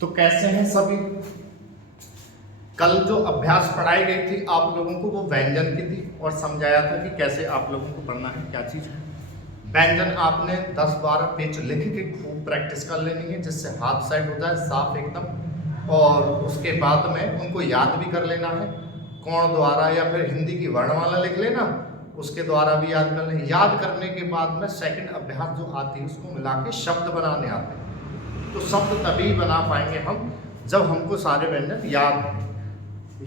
तो कैसे हैं सभी। कल जो अभ्यास पढ़ाई गई थी आप लोगों को वो व्यंजन की थी और समझाया था कि कैसे आप लोगों को पढ़ना है, क्या चीज़ है। व्यंजन आपने 10-12 पेज लिख के खूब प्रैक्टिस कर लेनी है जिससे हाथ सेट हो जाए साफ एकदम। और उसके बाद में उनको याद भी कर लेना है, कोण द्वारा या फिर हिंदी की वर्णमाला लिख लेना, उसके द्वारा भी याद कर लें। याद करने के बाद में सेकंड अभ्यास जो आती है उसको मिला के शब्द बनाने आते हैं। तो शब्द तभी बना पाएंगे हम जब हमको सारे व्यंजन याद हैं।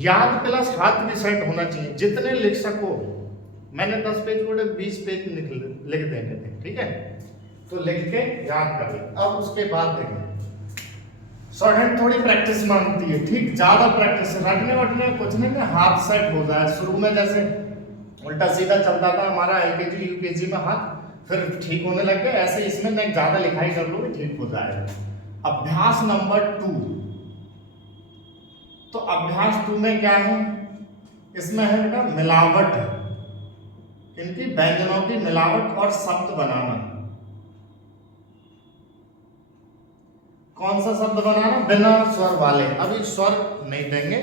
याद प्लस हाथ भी सेट होना चाहिए, जितने लिख सको। मैंने 10 पेज बोले 20 पेज लिख देने थे, ठीक है। तो लिख के याद कर ले। अब उसके बाद देखें, शॉर्ट हैंड थोड़ी प्रैक्टिस मांगती है, ठीक। ज्यादा प्रैक्टिस रटने वटने कुछ नहीं में हाथ सेट हो जाए। शुरू में जैसे उल्टा सीधा चलता था हमारा एलकेजी यूकेजी में हाथ, फिर ठीक होने लग गया। ऐसे इसमें मैं ज्यादा लिखाई कर लूंगी, ठीक हो जाएगा। अभ्यास नंबर 2। तो अभ्यास 2 में क्या है, इसमें है बेटा मिलावट, इनकी व्यंजनों की मिलावट और शब्द बनाना। कौन सा शब्द बनाना, बिना स्वर वाले। अभी स्वर नहीं देंगे,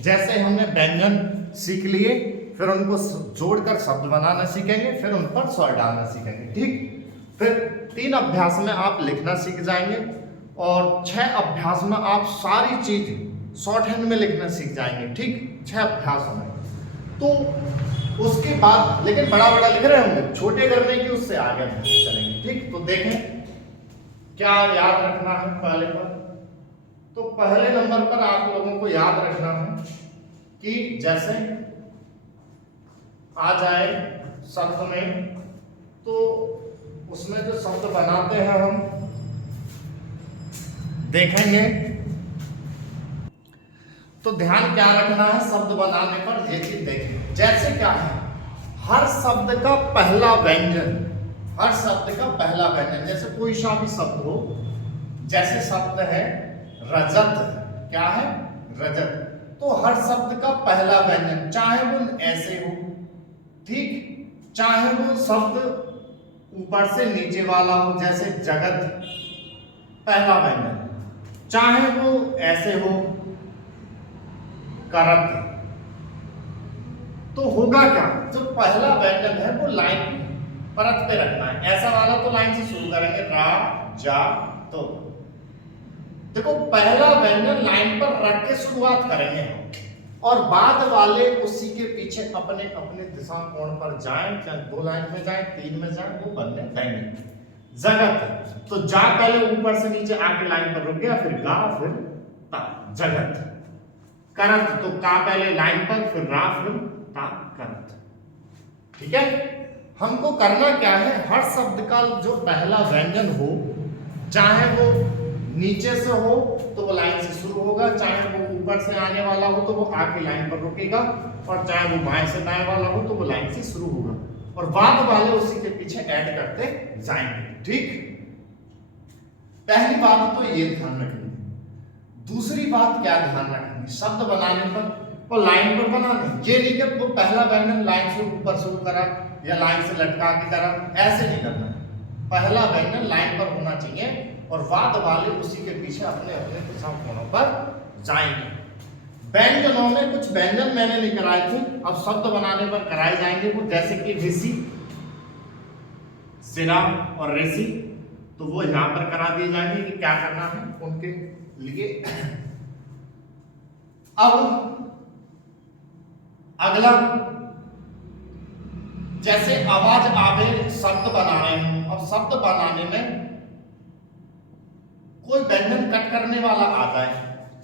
जैसे हमने व्यंजन सीख लिए फिर उनको जोड़कर शब्द बनाना सीखेंगे, फिर उन पर स्वर डालना सीखेंगे, ठीक। फिर 3 अभ्यास में आप लिखना सीख जाएंगे और 6 अभ्यास में आप सारी चीज शॉर्ट हैंड में लिखना सीख जाएंगे, ठीक। 6 अभ्यास में। तो उसके बाद लेकिन बड़ा बड़ा लिख रहे होंगे, छोटे करने की उससे आगे चलेंगे, ठीक। तो देखें क्या याद रखना है पहले पर। तो पहले नंबर पर आप लोगों को याद रखना है कि जैसे आ जाए शब्द में, तो उसमें जो शब्द बनाते हैं हम देखेंगे। तो ध्यान क्या रखना है शब्द बनाने पर, ये चीज देखें। जैसे क्या है, हर शब्द का पहला व्यंजन, हर शब्द का पहला व्यंजन, जैसे कोई सा भी शब्द हो, जैसे शब्द है रजत, क्या है रजत, तो हर शब्द का पहला व्यंजन चाहे वो ऐसे हो, ठीक, चाहे वो शब्द ऊपर से नीचे वाला हो जैसे जगत, पहला व्यंजन, चाहे वो ऐसे हो करत। तो होगा क्या, जो पहला व्यंजन है वो लाइन परत पे रखना है। ऐसा वाला तो लाइन से शुरू करेंगे, रा जा तो। देखो पहला व्यंजन लाइन पर रख के शुरुआत करेंगे और बाद वाले उसी के पीछे अपने अपने दिशा कोण पर जाएं, चाहे 2 लाइन में जाएं 3 में जाएं, वो बनने देंगे। जगत, तो जा पहले ऊपर से नीचे आके लाइन पर रुक गया, फिर गा, फिर ता, जगत। करत, तो का पहले लाइन पर, फिर रा, फिर ता, करत, ठीक है। हमको करना क्या है, हर शब्द का जो पहला व्यंजन हो, चाहे वो नीचे से हो तो वो लाइन से शुरू होगा, चाहे वो ऊपर से आने वाला हो तो वो आके लाइन पर रुकेगा, और चाहे वो बाएं से दाएं वाला हो तो वो लाइन से शुरू होगा, और बाद वाले उसी के पीछे ऐड करते जाएंगे, ठीक। पहली बात तो ये ध्यान रखनी है। दूसरी बात क्या ध्यान रखनी, शब्द बनाने पर वो लाइन पर बनाने, ये नहीं कि वो पहला व्यंजन लाइन से ऊपर शुरू करा या लाइन से लटका के करा, ऐसे नहीं करना है। पहला व्यंजन लाइन पर होना चाहिए और बाद वाले उसी के पीछे अपने अपने दिशा कोणों पर जाएंगे। व्यंजनों में कुछ व्यंजन मैंने नहीं कराए थे, अब शब्द बनाने पर कराए जाएंगे वो, जैसे कि ऋषि, सिरा और ऋषि, तो वो यहां पर करा दिए जाएंगे कि क्या करना है उनके लिए। अब अगला, जैसे आवाज आवे शब्द बना रहे हैं, अब शब्द बनाने में कोई व्यंजन कट करने वाला आ जाए,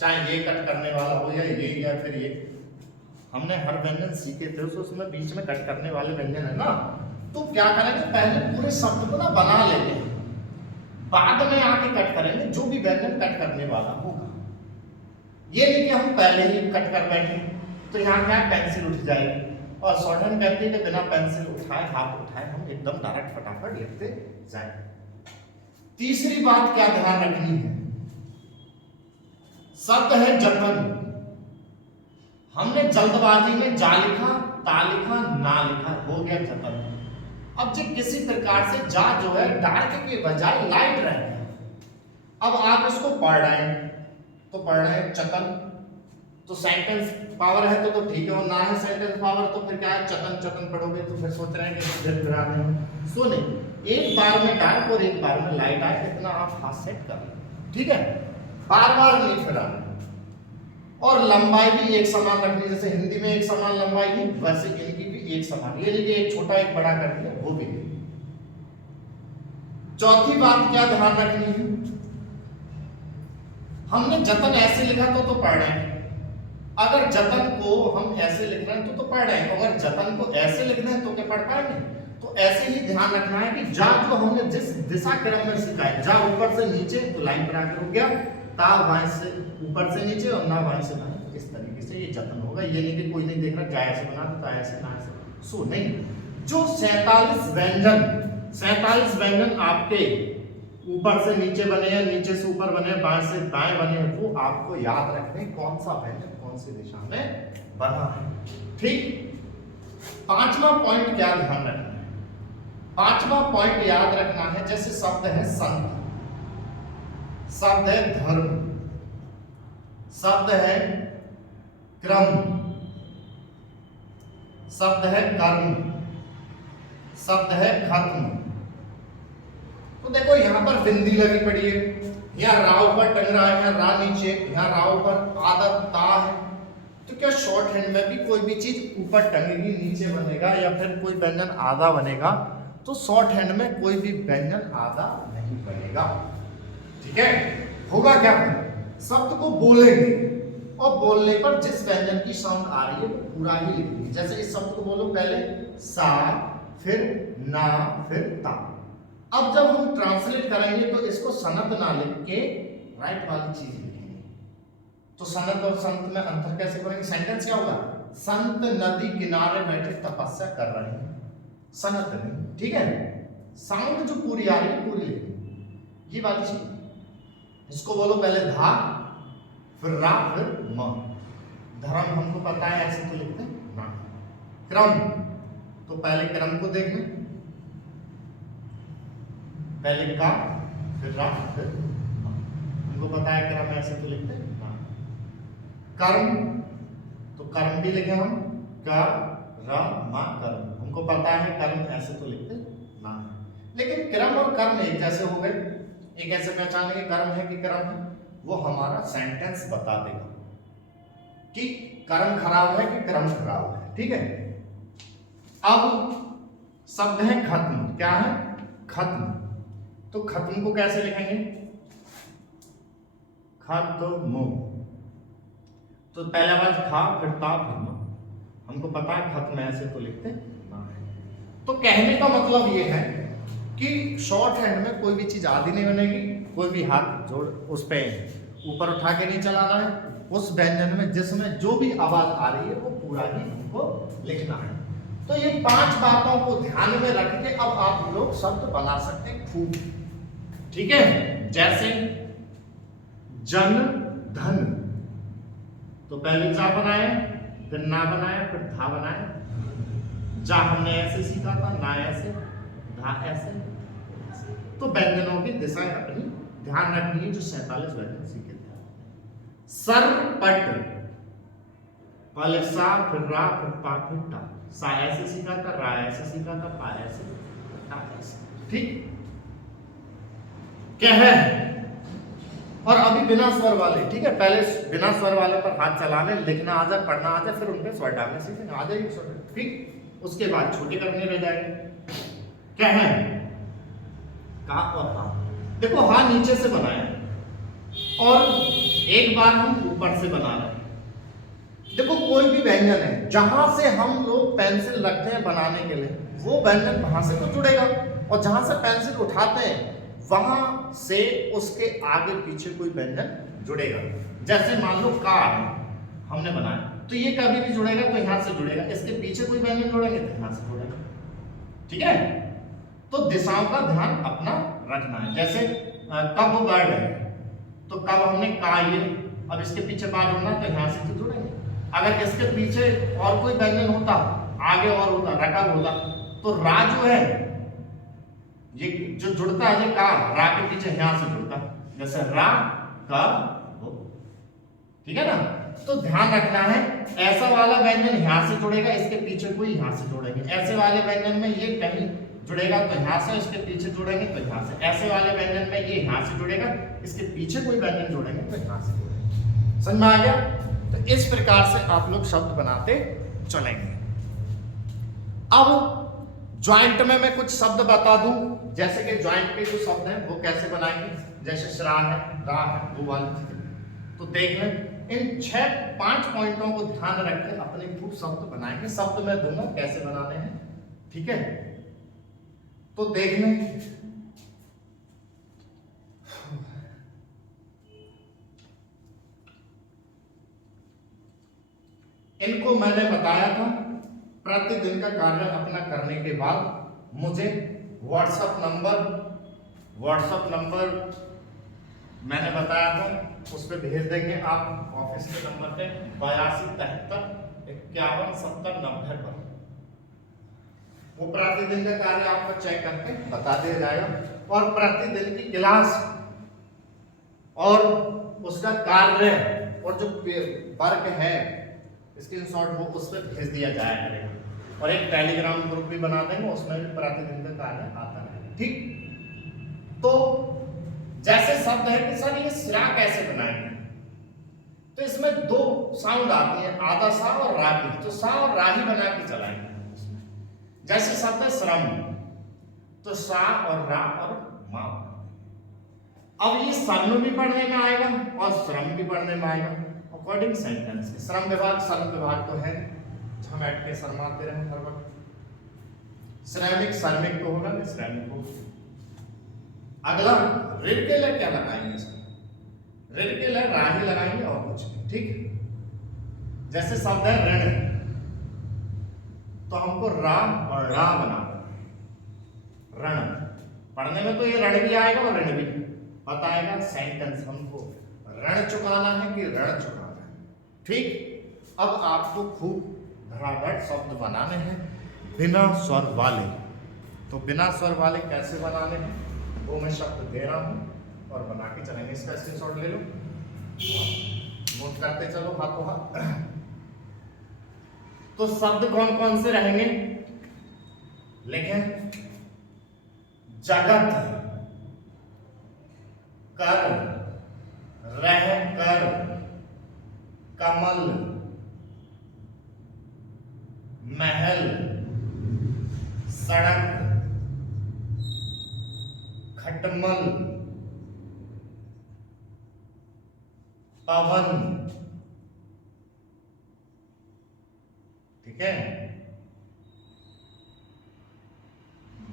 चाहे ये कट करने वाला हो या ये या फिर ये, हमने हर व्यंजन सीखे थे तो उसमें बीच में कट करने वाले व्यंजन है ना, तो क्या करेंगे पहले पूरे शब्द को ना बना लेंगे, बाद में आके कट करेंगे जो भी व्यंजन कट करने वाला होगा। ये नहीं कि हम पहले ही कट कर बैठे, तो यहाँ क्या पेंसिल उठ जाएगी, और शॉर्ट हैंड कहते हैं कि बिना पेंसिल उठाए हाथ उठाए हम एकदम डायरेक्ट फटाफट लिखते जाएं। तीसरी बात क्या ध्यान रखनी है, शब्द है जतन, हमने जल्दबाजी में जा लिखा, ता लिखा, ना लिखा, हो गया जतन। अब जी किसी प्रकार से जा जो है डार्क के बजाय लाइट रह गया, अब आप इसको पढ़ रहे हैं तो पढ़ रहे हैं चतन, तो सेंटेंस पावर है तो ठीक है, और ना है सेंटेंस पावर तो फिर क्या है, चतन चतन पढ़ोगे तो फिर सोच रहे हैं कि गिरा नहीं। सो नहीं, एक बार में डार्क और एक बार में लाइट आए, इतना आप हाथ सेट कर लो, ठीक है, बार बार नहीं फिराना। और लंबाई भी एक समान रखनी, जैसे हिंदी में एक समान लंबाई है वैसे इनकी भी एक समान, ये नहीं कि एक छोटा एक बड़ा कर दिया, वो भी नहीं। चौथी बात क्या ध्यान रखनी है, हमने जतन ऐसे लिखा तो पढ़ रहे हैं, अगर जतन को हम ऐसे लिख रहे हैं तो पढ़ रहे हैं, अगर जतन को ऐसे लिख रहे हैं तो क्या पढ़ पाएंगे। तो ऐसे ही ध्यान रखना है कि जा जो हमने जिस दिशा क्रम में सीखा है, जा ऊपर से नीचे तो लाइन पर आकर रुक गया, ता बाएं से ऊपर से नीचे और ना बाएं से दाएं, इस तरीके से ये जतन होगा। ये नहीं कि कोई नहीं देख रहा जा ऐसे बना देता है ऐसे ना ऐसे, सो नहीं। जो 47 व्यंजन आपके ऊपर से नीचे बने हैं, नीचे से ऊपर बने, बाएं से दाएं बने हैं, वो आपको याद रखने कौन सा व्यंजन कौन सी दिशा में बना है, ठीक। पांचवा पॉइंट क्या ध्यान रखना है, पांचवा पॉइंट याद रखना है, जैसे शब्द है संत, शब्द है धर्म, शब्द है क्रम, शब्द है कर्म, शब्द है खत्म। तो देखो यहां पर बिंदी लगी पड़ी है, यहाँ रा ऊपर टंग रहा है, यहाँ रा नीचे, यहाँ रा ऊपर आदत ता है, तो क्या शॉर्ट हैंड में भी कोई भी चीज ऊपर टंगेगी नीचे बनेगा, या फिर कोई व्यंजन आधा बनेगा, तो शॉर्ट हैंड में कोई भी व्यंजन आधा नहीं बनेगा, ठीक है। होगा क्या, शब्द को बोलेंगे और बोलने पर जिस व्यंजन की साउंड आ रही है वो पूरा ही लिखनी है। जैसे इस शब्द को बोलो पहले सा, फिर ना, फिर ता। अब जब हम ट्रांसलेट करेंगे तो इसको सनत ना लिख के राइट वाली चीज लिखेंगे। तो सनत और संत में अंतर कैसे करेंगे, सेंटेंस क्या होगा, संत नदी किनारे बैठे तपस्या कर रहे हैं, सनत नहीं, ठीक है। साउंड जो पूरी आ रही है पूरी लिखनी, ये वाली चीज। इसको बोलो पहले धा, फिर रा, फिर म। धर्म हमको पता है ऐसे तो लिखते हैं ना। क्रम, तो पहले क्रम को देख लें, पहले का, फिर रा, फिर म। हमको पता है क्रम ऐसे तो लिखते हैं ना। कर्म, तो कर्म भी लिखे हम, का, रा, मा, कर्म। हमको पता है कर्म ऐसे तो लिखते ना, लेकिन क्रम और कर्म एक जैसे हो गए। एक ऐसे पहचानेंगे कर्म है कि क्रम है, वो हमारा सेंटेंस बता देगा कि कर्म खराब है कि क्रम खराब है, ठीक है। अब शब्द है खत्म, क्या है, खत्म। तो खत्म को कैसे लिखेंगे, खत्म, तो पहला बार खा, फिर ता, फिर म। हमको पता है खत्म ऐसे तो लिखते ना है। तो कहने का मतलब ये है कि शॉर्ट हैंड में कोई भी चीज आधी नहीं बनेगी, कोई भी हाथ जोड़ उस पे ऊपर उठा के नहीं चलाना है, उस व्यंजन में जिसमें जो भी आवाज आ रही है वो पूरा ही हमको लिखना है। तो ये 5 बातों को ध्यान में रख के अब आप लोग शब्द बना सकते हैं खूब, ठीक है। जैसे जन धन, तो पहले जा बनाया, फिर ना बनाया, फिर धा बनाया। जा हमने ऐसे सीखा था, ना ऐसे, धा ऐसे। तो व्यंजनों की दिशा अपनी ध्यान रखनी है, जो 47 व्यंजन सीखे थे। सरपट, पहले सा, फिर रा, फिर पा, फिर टा। सा ऐसे सीखा था, रा ऐसे सीखा था, पा ऐसे, टा ऐसे, ठीक। क्या है, और अभी बिना स्वर वाले, ठीक है, पहले बिना स्वर वाले पर हाथ चला ले, लिखना आ जाए, पढ़ना आ जाए, फिर उनके स्वर डालने सीखेंगे, आ जाएगी स्वर, ठीक। उसके बाद छोटे करने रह जाएंगे। क्या है, का और हा। देखो हा नीचे से बनाया और एक बार हम ऊपर से बना रहे हैं। देखो कोई भी व्यंजन है जहां से हम लोग पेंसिल रखते हैं बनाने के लिए, वो व्यंजन वहां से तो जुड़ेगा, और जहां से पेंसिल उठाते हैं वहां से उसके आगे पीछे कोई व्यंजन जुड़ेगा। जैसे मान लो का हमने बनाया, तो ये कभी भी जुड़ेगा तो यहां से जुड़ेगा, इसके पीछे कोई व्यंजन जोड़ेंगे तो यहां से जुड़ेगा, ठीक है। तो दिशाओं का ध्यान अपना रखना है। जैसे कब वर्ड है, तो कब हमने का, ये अब इसके पीछे बात होना तो यहां से तो जुड़ेंगे। अगर इसके पीछे और कोई व्यंजन होता, आगे और होता, रकब होता, तो रा जो है ये जो जुड़ता है, ये का रा के पीछे यहां से जुड़ता, जैसे रा का हो, ठीक है ना। तो ध्यान रखना है, ऐसा वाला व्यंजन यहां से जुड़ेगा, इसके पीछे कोई यहां से जोड़ेंगे। ऐसे वाले व्यंजन में ये कहीं जुड़ेगा तो यहां से, इसके पीछे जुड़ेंगे तो यहां से। ऐसे वाले व्यंजन में ये यहां से जुड़ेगा, इसके पीछे कोई व्यंजन जोड़ेंगे तो यहां से जुड़ेंगे। समझ में आ गया। तो इस प्रकार से आप लोग शब्द बनाते चलेंगे। अब ज्वाइंट में मैं कुछ शब्द बता दूं, जैसे कि ज्वाइंट के जो शब्द हैं वो कैसे बनाएंगे, जैसे श्रा है, रा है, वो वाली चीजें। तो देख लें, इन 5 पॉइंटों को ध्यान रख के अपने खूब शब्द बनाएंगे। शब्द मैं दूंगा कैसे बनाने हैं, ठीक है। तो देख लें, इनको मैंने बताया था, प्रतिदिन का कार्य अपना करने के बाद मुझे व्हाट्सएप नंबर मैंने बताया था, उस पर भेज देंगे आप ऑफिस के नंबर पे 8273517090 पर। वो प्रतिदिन का कार्य आपको चेक करके बता दिया जाएगा। और प्रतिदिन की क्लास और उसका कार्य और जो वर्क है स्क्रीनशॉट वो उस पर भेज दिया जाया करेगा। और एक टेलीग्राम ग्रुप भी बना देंगे, उसमें भी प्रतिदिन का कार्य आता रहेगा, ठीक। तो जैसे शब्द है कि सर ये श्रा कैसे बनाएंगे, तो इसमें 2 साउंड आती है, आधा सा और रा की। तो सा और रा ही बना के चलाएंगे। जैसे शब्द है श्रम, तो सा और रा और मा। अब ये श्रम भी पढ़ने में आएगा और श्रम भी पढ़ने में आएगा अकॉर्डिंग सेंटेंस। श्रम विभाग श्रम विभाग तो है, हम ऐड के शर्माते रहे हर वक्त। श्रमिक तो होगा ना, श्रमिक हो। अगला ऋण के लिए क्या लगाएंगे सर, ऋण के लिए रा ही लगाएंगे और कुछ नहीं, ठीक। जैसे शब्द है ऋण, तो हमको रा और रा बनाना। ऋण पढ़ने में तो ये ऋण भी आएगा और ऋण भी बताएगा। सेंटेंस हमको ऋण चुकाना है कि ऋण चुकाना है, ठीक। अब आपको खूब धड़ाधड़ शब्द बनाने हैं बिना स्वर वाले। तो बिना स्वर वाले कैसे बनाने हैं वो मैं शब्द दे रहा हूं और बना के चलेंगे। इसका स्क्रीनशॉट ले लो, नोट करते चलो हाथों हाथ। तो शब्द कौन कौन से रहेंगे, लिखें। जगत, कर, रह कर, कमल, महल, सड़क, खटमल, पवन, ठीक है।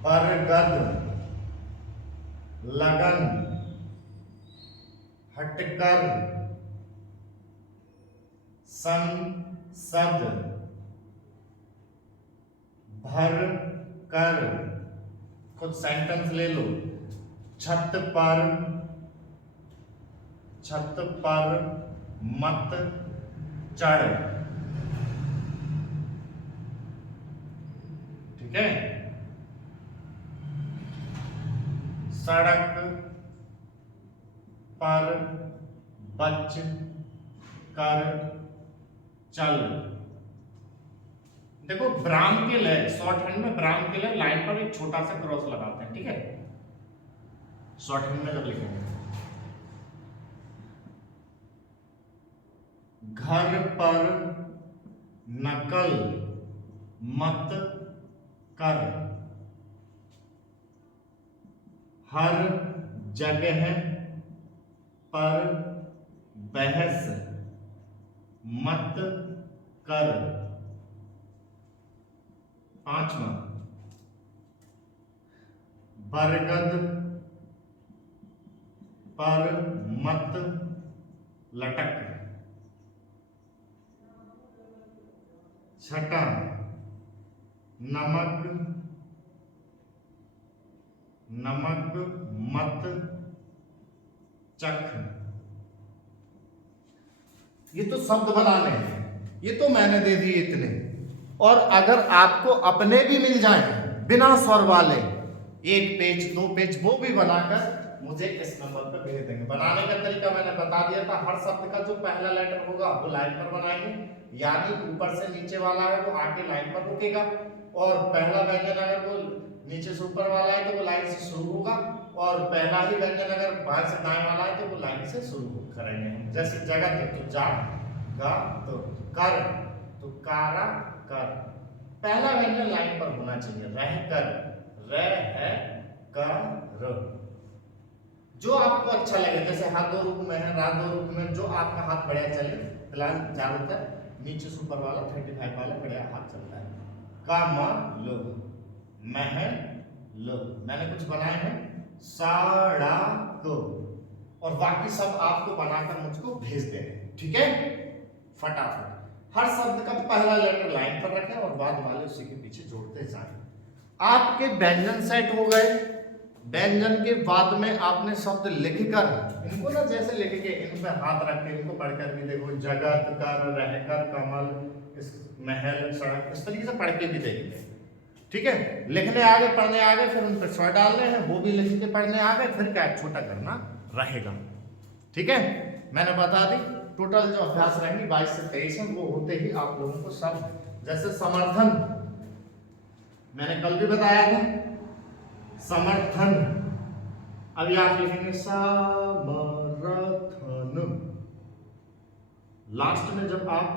बरगद, लगन, हटकर, संसद, भर कर। कुछ सेंटेंस ले लो। छत पर मत चढ़, ठीक है। सड़क पर बच कर चल। देखो ब्राह्म के लिए शॉर्ट हैंड में, ब्राह्म के लिए लाइन पर एक छोटा सा क्रॉस लगाते हैं, ठीक है। शॉर्ट हैंड में जब लिखेंगे घर पर नकल मत कर, हर जगह पर बहस मत कर। 5वां, बरगद पर मत लटक। 6, नमक मत चख। ये तो शब्द बनाने हैं, ये तो मैंने दे दिए इतने। और अगर आपको अपने भी मिल जाए बिना स्वर वाले 1 पेज 2 पेज वो भी बनाकर मुझे इस नंबर पे भेज देंगे। बनाने का तरीका मैंने बता दिया था, हर शब्द का जो पहला लेटर होगा वो लाइन पर बनाएंगे, यानी ऊपर से नीचे वाला है वो आके लाइन पर रुकेगा, और पहला व्यंजन अगर वो नीचे से ऊपर वाला है तो वो लाइन से शुरू होगा, और पहला ही व्यंजन अगर बाएं से दाएं वाला है तो वो लाइन से शुरू करेंगे हम। जैसे जगत तो जा गा, तो कर तो कारा कर, पहला व्यंजन लाइन पर होना चाहिए। रह कर, रह है कर, जो आपको अच्छा लगे, जैसे हाथ दो रूप में है, रात दो रूप में, जो आपका हाथ बढ़िया चले। फिलहाल ज्यादातर नीचे से ऊपर वाला 35 वाला बढ़िया हाथ चलता है। का मा लो, मह लो, मैंने कुछ बनाए हैं साड़ा को, और बाकी सब आपको बनाकर मुझको भेज देंगे, ठीक है। फटाफट हर शब्द का पहला लेटर लाइन पर रखें और बाद वाले उसी के पीछे जोड़ते जाएं। आपके व्यंजन सेट हो गए। व्यंजन के बाद में आपने शब्द लिखकर इनको ना जैसे लिख के इन पे हाथ रख के इनको पढ़कर भी देखो, जगत कर, रहकर, कमल, इस महल, सड़क, इस तरीके से पढ़ के भी देखिए, ठीक है। लिखने आगे, पढ़ने आगे, फिर उन पर स्वर डालने हैं, वो भी लिख के पढ़ने आगे, फिर क्या छोटा करना रहेगा, ठीक है। मैंने बता दी टोटल जो अभ्यास रहेंगे 22 से 23 है, वो होते ही आप लोगों को सब, जैसे समर्थन मैंने कल भी बताया था, समर्थन, अभी आप लिखेंगे समर्थन। लास्ट में जब आप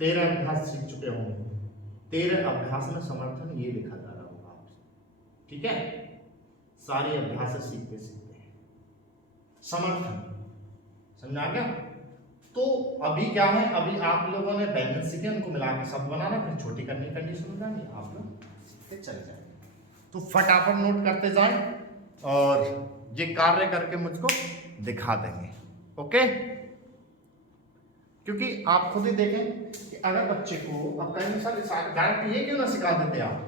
13 अभ्यास सीख चुके होंगे, 13 अभ्यास में समर्थन ये लिखा जा रहा होगा आपसे, ठीक है। सारे अभ्यास सीखते सीखते हैं समर्थन, समझा गया। तो अभी क्या है, अभी आप लोगों ने व्यंजन सीखे, उनको मिला के शब्द बनाना, फिर छोटी करने की कंडीशन बनानी, आप लोग सीखते चले जाएंगे। तो फटाफट नोट करते जाएं और ये कार्य करके मुझको दिखा देंगे, ओके। क्योंकि आप खुद ही देखें कि अगर बच्चे को, अब कहीं सर डायरेक्ट ये क्यों ना सिखा देते आप,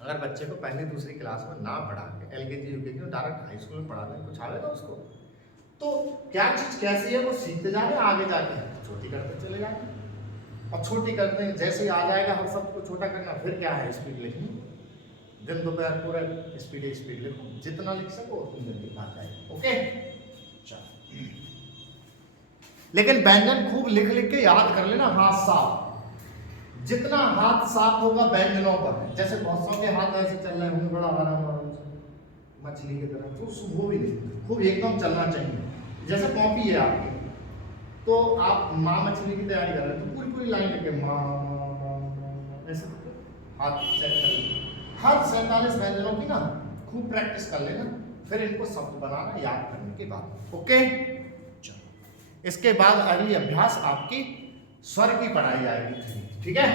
अगर बच्चे को पहली दूसरी क्लास में ना पढ़ा के LKG UKG में डायरेक्ट हाई स्कूल में पढ़ा दें, कुछ आवेगा उसको, तो क्या चीज कैसी है वो सीखते जाए, आगे जाके छोटी करते चले जाएंगे, और छोटी करते हैं जैसे ही आ जाएगा हर सब को छोटा करना, फिर क्या है स्पीड लिखनी, दिन दोपहर पूरा स्पीड लिखो, जितना लिख सको उतनी जल्दी आ जाएगा, ओके। चलो, लेकिन व्यंजन खूब लिख लिख के याद कर लेना, हाथ साफ, जितना हाथ साफ होगा व्यंजनों पर, जैसे बहुत सौ के हाथ ऐसे चल रहे होंगे बड़ा आराम मछली की तरह, तो वो भी नहीं, खूब एकदम चलना चाहिए। जैसे कॉपी है आपकी, तो आप माँ मछली की तैयारी कर रहे हैं, तो पूरी पूरी लाइन लिखे माँ, ऐसे हाथ चेक कर, हर 47 व्यंजनों की ना खूब प्रैक्टिस कर लेना, फिर इनको शब्द बनाना याद करने के बाद, ओके। चलो, इसके बाद अगली अभ्यास आपकी स्वर की पढ़ाई आएगी, ठीक है।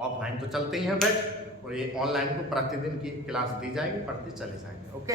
ऑफलाइन तो चलते ही हैं बैच, और ये ऑनलाइन को प्रतिदिन की क्लास दी जाएगी, पढ़ते चले जाएंगे, ओके।